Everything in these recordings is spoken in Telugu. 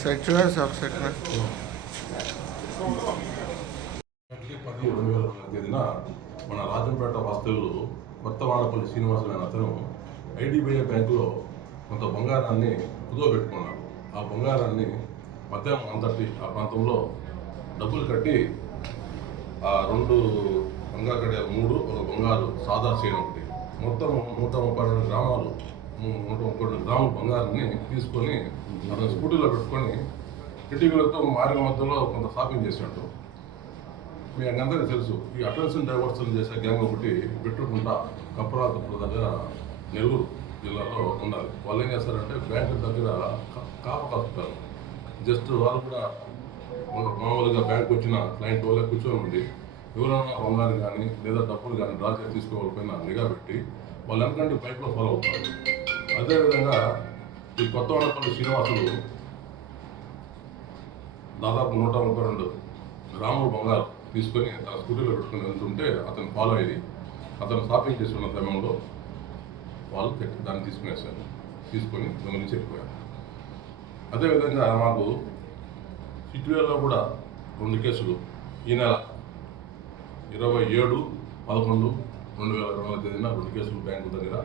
సెట్ చూడండి సార్ సెట్ పది రెండు వేల తేదీన మన రాజంపేట వాస్తవులు కొత్త వాళ్ళపల్లి శ్రీనివాసులు అనే అతను ఐడిబిఐ బ్యాంకులో కొంత బంగారాన్ని కుదోబెట్టుకున్నాడు ఆ బంగారాన్ని మధ్య అంతటి ఆ ప్రాంతంలో డబ్బులు కట్టి ఆ రెండు బంగారు కట్టే మూడు ఒక బంగారు సాదా చేయడం ఒకటి మొత్తం నూట ముప్పై రెండు గ్రామాలు ము- నూట గ్రాముల బంగారాన్ని తీసుకొని అతను స్కూటీలో పెట్టుకొని కిటికీలతో మార్గ మధ్యలో కొంత షాపింగ్ చేసినట్టు. మీ అందరికీ తెలుసు ఈ అటెన్షన్ డైవర్షన్ చేసే గ్యాంగ్ ఒకటి పెట్టుకుంట కప్పరాతపుల దగ్గర నెల్లూరు జిల్లాలో ఉండాలి. వాళ్ళు ఏం చేస్తారంటే బ్యాంకు దగ్గర కాప కలుపుతారు జస్ట్ వాళ్ళు కూడా మామూలుగా బ్యాంక్ వచ్చిన క్లయింట్ వాళ్ళే కూర్చొని ఉండి ఎవరైనా బంగారు కానీ లేదా డబ్బులు కానీ డ్రా చేసి తీసుకోవాలిపోయినా నిఘా పెట్టి వాళ్ళు ఎందుకంటే బైక్లో ఫాలో అవుతారు. అదేవిధంగా ఈ కొత్త వాడపల్లి శ్రీనివాసులు దాదాపు నూట ముప్పై రెండు గ్రాములు బంగారు తీసుకొని తన స్కూటీలో పెట్టుకుని వెళ్తుంటే అతను ఫాలో అయ్యి అతను షాపింగ్ చేస్తున్న సమయంలో వాళ్ళు తెచ్చి దాన్ని తీసుకునేసారు తీసుకొని దొంగలించి వెళ్ళిపోయారు. అదేవిధంగా మాకు సిటీలో కూడా రెండు కేసులు ఈ నెల ఇరవై ఏడు పదకొండు రెండు వేల ఇరవై తేదీన రెండు కేసులు బ్యాంకు దగ్గర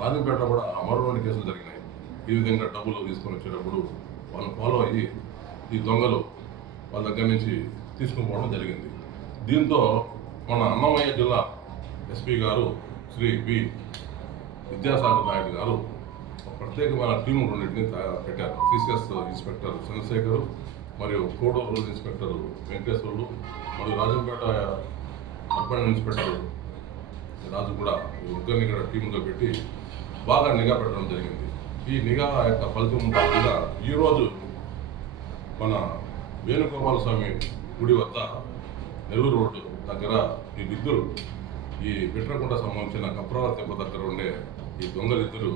రాజంపేట కూడా మరో కేసులు జరిగినాయి. ఈ విధంగా డబ్బులు తీసుకొని వచ్చేటప్పుడు వాళ్ళు ఫాలో అయ్యి ఈ దొంగలు వాళ్ళ దగ్గర నుంచి తీసుకుని పోవడం జరిగింది. దీంతో మన అన్నమయ్య జిల్లా ఎస్పీ గారు శ్రీ బి విద్యాసాగర్ నాయుడు గారు ప్రత్యేకమైన టీం రెండింటిని పెట్టారు. సిసిఎస్ ఇన్స్పెక్టర్ చంద్రశేఖరు మరియు కోడూరు రూరల్ ఇన్స్పెక్టర్ వెంకటేశ్వరుడు మరియు రాజంపేట అర్బన్ ఇన్స్పెక్టర్ రాజు కూడా ఈ ముగ్గురిని ఇక్కడ టీంలో పెట్టి బాగా నిఘా పెట్టడం జరిగింది. ఈ నిఘా యొక్క ఫలితం భాగంగా ఈరోజు మన వేణుగోపాల స్వామి గుడి వద్ద నెల్లూరు రోడ్డు దగ్గర ఈ ఇద్దరు ఈ బిట్రకుంట సంబంధించిన కప్రాల తెప్ప దగ్గర ఉండే ఈ దొంగలిద్దరు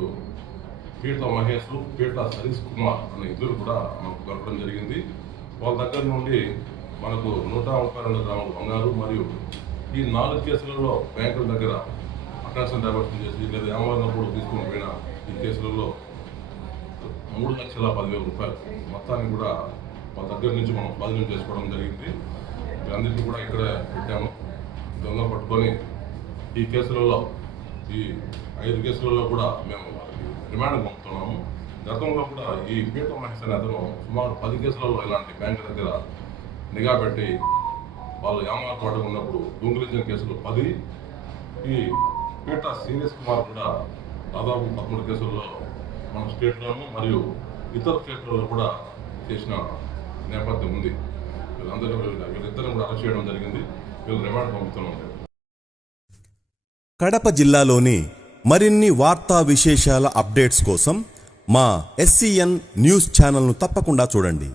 పీట మహేష్ పీట సరీష్ కుమార్ అనే ఇద్దరు కూడా మనకు దొరకడం జరిగింది. వాళ్ళ దగ్గర నుండి మనకు నూట ముప్పై రెండు గ్రాముల బంగారు మరియు ఈ నాలుగు కేసులలో బ్యాంకుల దగ్గర అటెన్షన్ డైవర్షన్ చేసి లేదా ఏమన్నప్పుడు తీసుకుని పోయిన ఈ కేసులలో మూడు లక్షల పదివేల రూపాయలు. మొత్తాన్ని కూడా మా దగ్గర నుంచి మనం స్వాధీనం చేసుకోవడం జరిగింది. అందరికీ కూడా ఇక్కడే పెట్టాము. దొంగ పట్టుకొని ఈ కేసులలో ఈ ఐదు కేసులలో కూడా మేము రిమాండ్ పంపుతున్నాము. గతంలో కూడా ఈ పీఠ మహేష్ అనే అతను సుమారు పది కేసులలో ఇలాంటి బ్యాంకు దగ్గర నిఘా పెట్టి వాళ్ళు ఏమార్పు పాటు ఉన్నప్పుడు దొంగిలించిన కేసులు పది. ఈ పీట సీరియస్ కుమార్ కూడా దాదాపు పదమూడు కేసుల్లో మన స్టేట్లోనూ మరియు ఇతర స్టేట్లలో కూడా చేసిన నేపథ్యం ఉంది. వీళ్ళందరూ వీళ్ళిద్దరిని కూడా అరెస్ట్ చేయడం జరిగింది. వీళ్ళు రిమాండ్ పంపుతున్నాం కడప జిల్లాలోని మరిన్ని వార్తా విశేషాల అప్డేట్స్ కోసం మా ఎస్సీఎన్ న్యూస్ ఛానల్ను తప్పకుండా చూడండి.